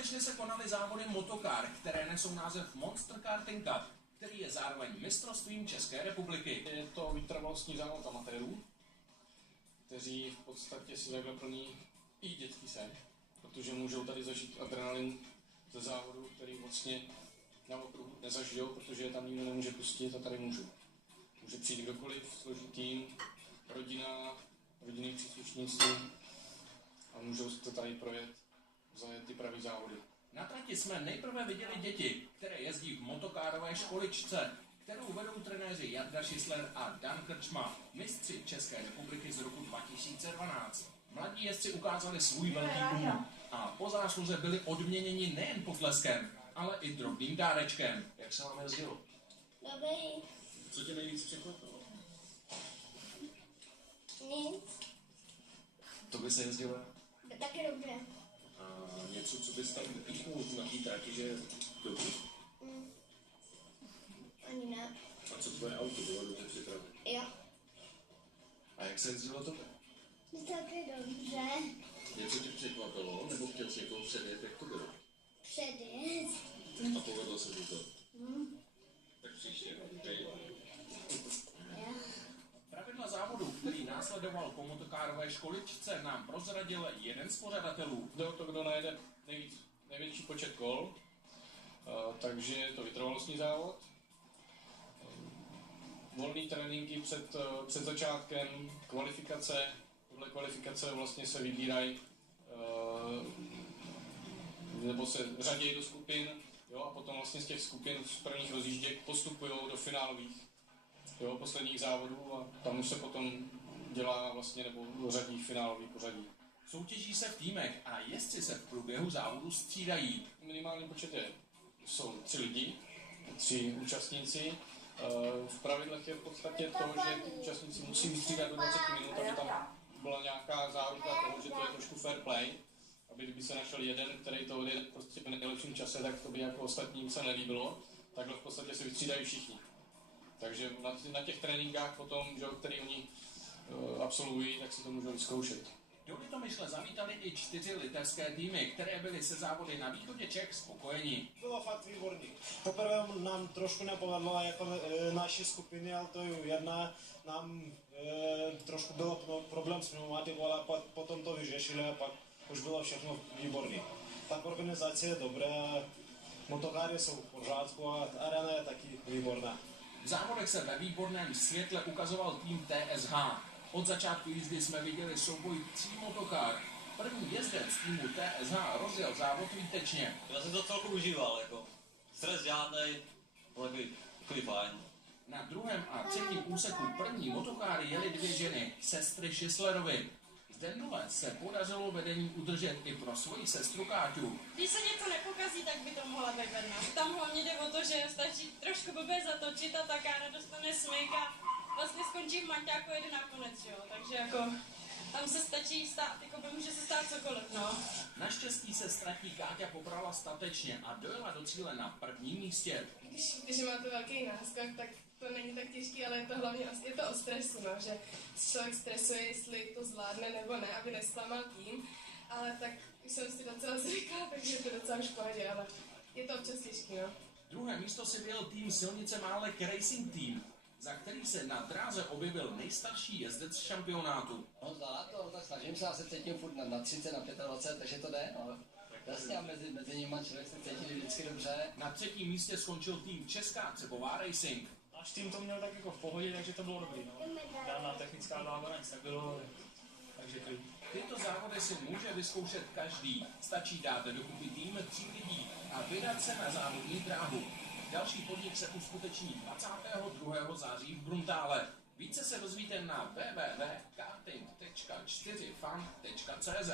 Litomyšli se konaly závody motokár, které nesou název Monster Karting Cup, který je zároveň mistrovstvím České republiky. Je to vytrvalostní závod amatérů, kteří v podstatě si takhle plní i dětský sen, protože můžou tady zažít adrenalin ze závodu, který vlastně na okruhu nezažijou, protože je tam nikdo nemůže pustit a tady můžu. Může přijít kdokoliv, složit tým, rodina, rodinný příslušníci a můžou si to tady projet, zajet ty pravý závody. Na trati jsme nejprve viděli děti, které jezdí v motokárové školičce, kterou vedou trenéři Jarda Šisler a Dan Krčma, mistři České republiky z roku 2012. Mladí jezdci ukázali svůj velký um a po zásluze byli odměněni nejen potleskem, ale i drobným dárečkem. Jak se vám jezdilo? Dobrý. Co tě nejvíc překvapilo? Nic. To by se jezdilo? Taky dobře. A něco, co bys tam vypíchnul na té trati, že je dobrý? Ani ne. A co tvoje auto bylo dobře připravené? Jo. A jak se jezdilo to? Taky dobře. Něco tě překvapilo, nebo chtěl jsi někoho předjet, jak to bylo? Předjet. A povedlo se ti to? Tak příště. Jo. Pravidla závodu, který následoval po motokárové školičce, nám prozradil jeden z pořadatelů. Jde o to, kdo najede největší počet kol, takže je to vytrvalostní závod. Volný tréninky před začátkem, kvalifikace. Podle kvalifikace vlastně se vybírají nebo se řadějí do skupin, jo, a potom vlastně z těch skupin z prvních rozjížděk postupují do finálových, jo, posledních závodů a tam už se potom dělá vlastně nebo řadí finálový pořadí. Soutěží se v týmech a jezdci se v průběhu závodu střídají. Minimální počet jsou 3 lidi, 3 účastníci. V pravidlech je v podstatě to, že ty účastníci musí vystřídat do 20 minut, aby tam byla nějaká záruka toho, že to je trošku fair play. Aby kdyby se našel jeden, který to odjede prostě v nejlepším čase, tak to by jako ostatním se nelíbilo. Takhle v podstatě se vystřídají všichni. Takže na těch tréninkách potom, že, který oni absolvují, tak si to můžou vyzkoušet. Do Litomyšle zavítali i 4 litevské týmy, které byly se závody na východě Čech spokojeni. Bylo fakt výborný. Poprvé nám trošku nepovedlo jako naší skupiny, ale to je jedna. Nám trošku byl problém s pneumatikou, ale potom to vyřešili a pak už bylo všechno výborný. Tak organizace je dobrá, motokáry jsou v pořádku a arena je taky výborná. V závodech se ve výborném světle ukazoval tým TSH. Od začátku jízdy jsme viděli souboj 3 motokár. První jezdec týmu TSH rozjel závod výtečně. Já jsem to celku užíval, jako stres žádnej, takový fajn. Na druhém a třetím úseku první motokáry jeli 2 ženy, sestry Šislerovi. Zdendule se podařilo vedení udržet i pro svoji sestru Káťu. Když se něco nepokazí, tak by to mohla být vedna. Tam hlavně jde o to, že stačí trošku blbě zatočit a ta kára dostane smyk a vlastně skončí v maťáku, jede nakonec, jo. Takže jako tam se stačí stát, jako může se stát cokoliv, no. Naštěstí se ztratí Káťa pobrala statečně a dojela do cíle na prvním místě. Když máte velký náskok, tak to není tak těžký, ale je to hlavně je to o stresu, no, že člověk stresuje, jestli to zvládne nebo ne, aby nesklamal tým, ale tak už jsem si docela zvykla, takže je to docela už v pohodě, ale je to občas těžký, no. Druhé místo si vyjel tým Silnice Málek Racing Team, za který se na dráze objevil nejstarší jezdec šampionátu. No na to, tak snažím se, já se cítím furt na 30, na 25, takže to jde, no. Jasně, a mezi nimi člověk se cítí vždycky dobře. Na třetím místě skončil tým Česká Třebová Racing. Náš tým to měl tak jako v pohodě, takže to bylo dobrý, no. Žádná technická závada, nic tak bylo, takže klid. Tyto závody si může vyzkoušet každý. Stačí dát dokupy tým 3 lidí a vydat se na závodní dráhu. Další podnik se uskuteční 22. září v Bruntále. Více se dozvíte na www.karting.4fan.cz.